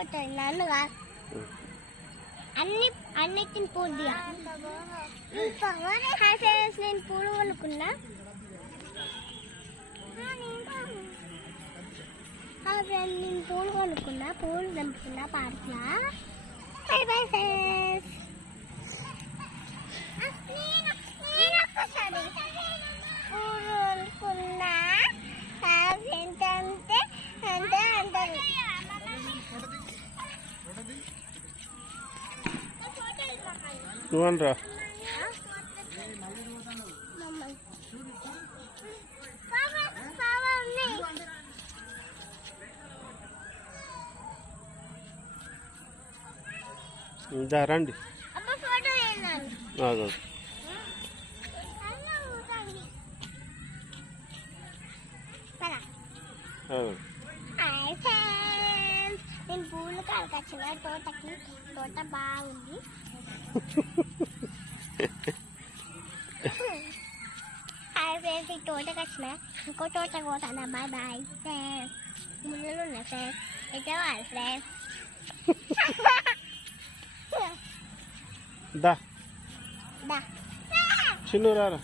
కొట్టాలి నన్నుగా అన్నిటిని పూలు దిగా. హాయ్ ఫ్రెండ్స్, నేను పూలు కొనుక్కున్నా. హాయ్ ఫ్రెండ్స్, నేను పూలు కొనుక్కున్నా, పూలు తెంపుకున్నా పార్క్లా. Bye bye friends. పూలు కొనుక్కున్నా ఫ్రెండ్స్, అంతే అంతే అంటారు. నువ్వనరా రండి. నేను పూలు కాలకొచ్చిన తోటకి. తోట బాగుంది. హాయ్ ఫ్రెండ్స్, ఈ తోటకి వచ్చిన ఇంకో తోటకి పోతాను. Bye bye friends. ముళ్ళు ఉన్నాయి ఫ్రెండ్స్, అయితే వాళ్ళు ఫ్రెండ్స్. దా దా చిన్ను రారా.